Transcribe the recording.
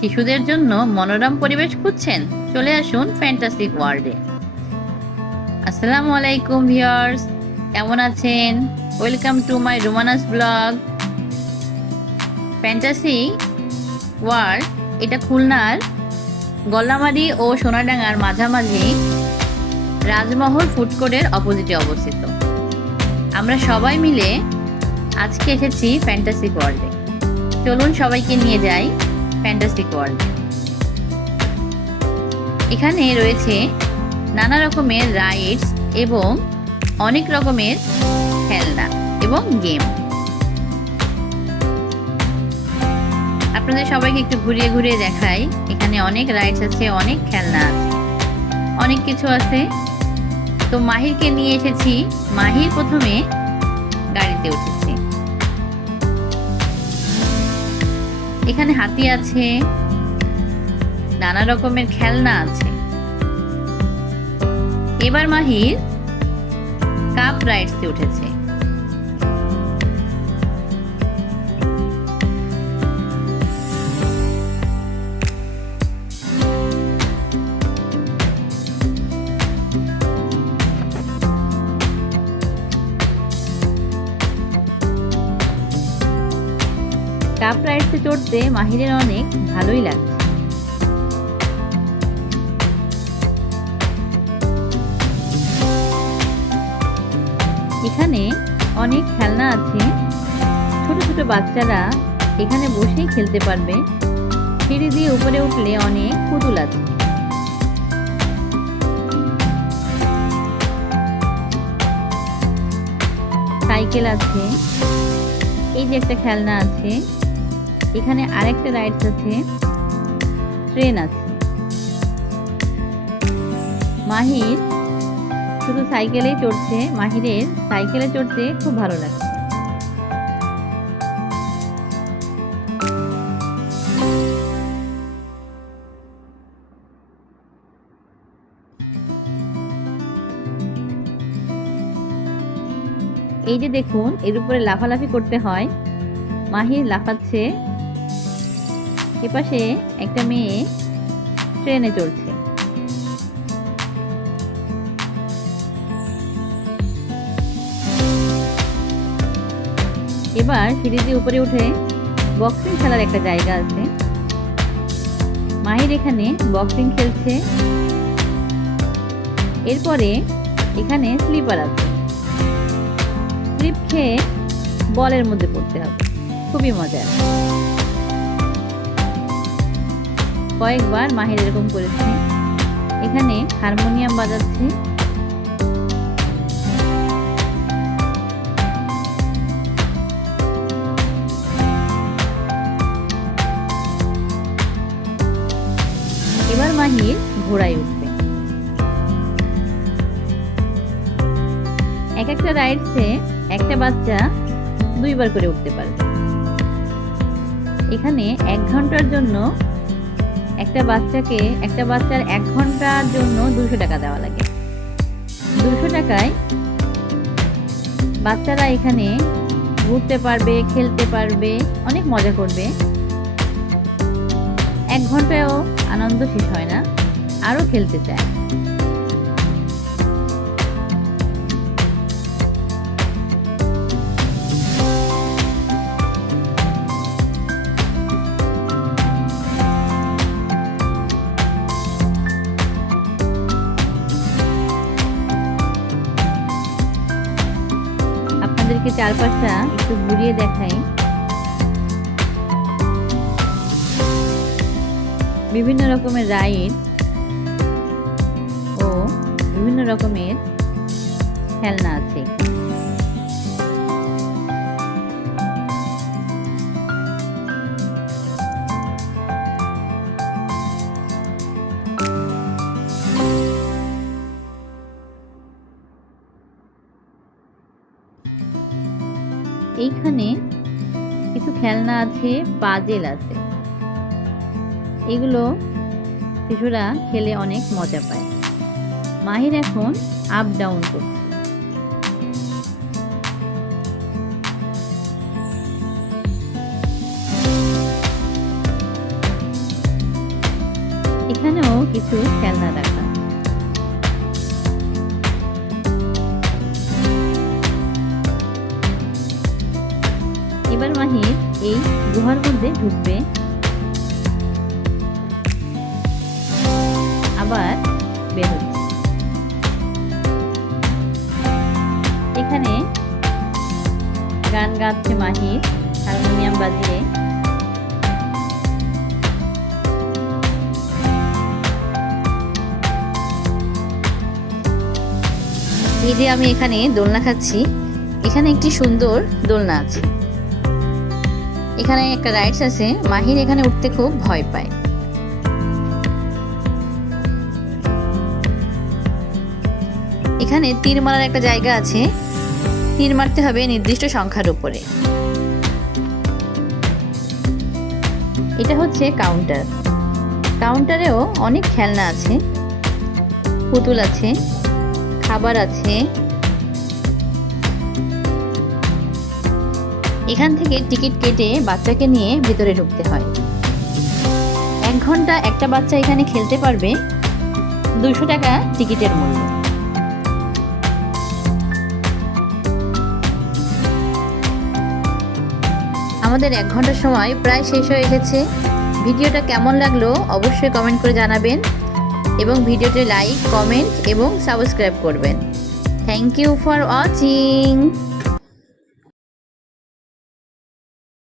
শিশুদের জন্য মনোরম পরিবেশ খুঁজছেন? চলে আসুন ফ্যান্টাসিক ওয়ার্ল্ডে। আসসালামু আলাইকুম ভিউয়ার্স, কেমন আছেন? Welcome to my রোমানাস blog. Fantasy world এটা খুলনার গল্লামারি ও সোনাডাঙ্গার মাঝামাঝি রাজমহল ফুড কোর্টের অপোজিটে অবস্থিত। আমরা সবাই মিলে আজকে এসেছি ফ্যান্টাসিক ওয়ার্ল্ডে। চলুন সবাইকে নিয়ে যাই ফ্যান্টাসিক ওয়ার্ল্ডে। এখানে রয়েছে নানা রকমের রাইডস এবং অনেক রকমের খেলনা এবং গেম। আপনাদের সবাইকে একটু ঘুরিয়ে ঘুরিয়ে দেখাই। এখানে অনেক রাইডস আছে, অনেক খেলনা আছে, অনেক কিছু আছে। তো মাহিরকে নিয়ে এসেছি। মাহির প্রথমে গাড়িতে উঠেছে। এখানে হাতি আছে, নানা রকমের খেলনা আছে। এবার মাহির কাপ রাইডসে উঠেছে। কাপ রাইডসে চড়তে মাহিরের অনেক ভালোই লাগছে। এখানে অনেক খেলনা আছে। ছোট ছোট বাচ্চারা এখানে বসেই খেলতে পারবে। সিঁড়ি দিয়ে উপরে উঠলে অনেক পুতুল আছে। সাইকেল আছে। এই যে একটা খেলনা আছে। এখানে আরেকটা রাইডস আছে, ট্রেন আছে। মাহির শুধু সাইকেলেই চড়ছে। মাহিরের সাইকেলে চড়তে খুব ভালো লাগছে। এই যে দেখুন, এর উপরে লাফালাফি করতে হয়। মাহির লাফাচ্ছে। এপাশে একটা মেয়ে ট্রেনে চড়ছে। এবার সিঁড়ি দিয়ে উপরে উঠে বক্সিং খেলার একটা জায়গা আছে। মাহির এখানে বক্সিং খেলছে। এরপরে এখানে স্লিপার আছে। স্লিপ খেয়ে বলের মধ্যে পড়তে হবে। খুবই মজার। কয়েকবার মাহির এরকম করেছে। এখানে হারমোনিয়াম বাজাচ্ছে। এবার মাহির ঘোড়ায় উঠবে। এক একটা রাইডসে একটা বাচ্চা দুইবার করে উঠতে পারবে। এখানে 1 ঘন্টার জন্য একটা বাচ্চার 1 ঘন্টার জন্য 200 টাকা দেওয়া লাগে। 200 টাকায় বাচ্চারা এখানে ঘুরতে পারবে, খেলতে পারবে, অনেক মজা করবে। 1 ঘন্টায়ও আনন্দ শেষ হয় না, আরো খেলতে চায়। আপনাদেরকে চারপাশটা একটু ঘুরিয়ে দেখাই। বিভিন্ন রকমের রাইড ও বিভিন্ন রকমের খেলনা আছে। এইখানে কিছু খেলনা আছে, পাজেল আছে। এগুলো শিশুরা খেলে অনেক মজা পায়। মাহির এখন আপ ডাউন করছে। এখানেও কিছু খেলনা রাখা। এবার মাহির এই গুহার মধ্যে ঢুকবে, আবার বের হচ্ছে। এখানে গান গাচ্ছে মাহির হারমোনিয়াম বাজিয়ে। এই যে আমি এখানে দোলনা খাচ্ছি, এখানে একটি সুন্দর দোলনা আছে। এখানে একটা রাইডস আছে, মাহির এখানে উঠতে খুব ভয় পায়। এখানে তীর মারার একটা জায়গা আছে, তীর মারতে হবে নির্দিষ্ট সংখ্যার উপরে। এটা হচ্ছে কাউন্টার, কাউন্টারেও অনেক খেলনা আছে, পুতুল আছে, খাবার আছে। এখান থেকে টিকিট কেটে বাচ্চাকে নিয়ে ভিতরে ঢুকতে হয়। 1 ঘন্টা একটা বাচ্চা এখানে খেলতে পারবে, 200 টাকা টিকিটের মূল্য। আমাদের 1 ঘন্টার সময় প্রায় শেষ হয়ে এসেছে। ভিডিওটা কেমন লাগলো অবশ্যই কমেন্ট করে জানাবেন এবং ভিডিওতে লাইক, কমেন্ট এবং সাবস্ক্রাইব করবেন। Thank you for watching.